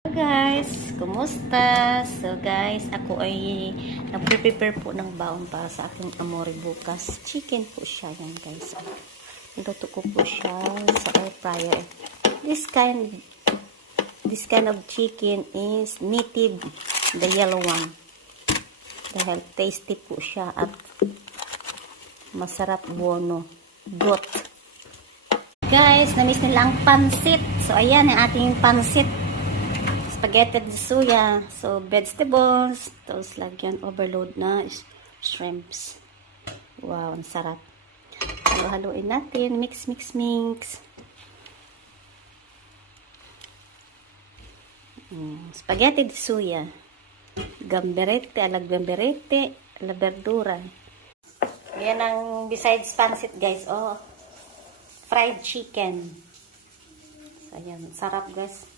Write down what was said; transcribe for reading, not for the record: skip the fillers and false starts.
Hello guys, kumusta? So guys, ako ay nagpe-prepare po ng baon para sa aking amore bukas. Chicken po siya yan guys. Niluto ko po siya sa air fryer. This kind of chicken is native, the yellow one. Dahil tasty po siya at masarap buono. Broth. Guys, na-miss nila ang pansit. So ayan ang ating pansit. Spaghetti de soya. So, vegetables. Tapos, lagyan overload na shrimps. Wow, ang sarap. Halo-haloin natin. Mix, mix, mix. Spaghetti de soya. Gamberete, ala gamberete, ala verdura. Yan ang besides pancit, guys. Oh, fried chicken. So, ayan. Sarap, guys.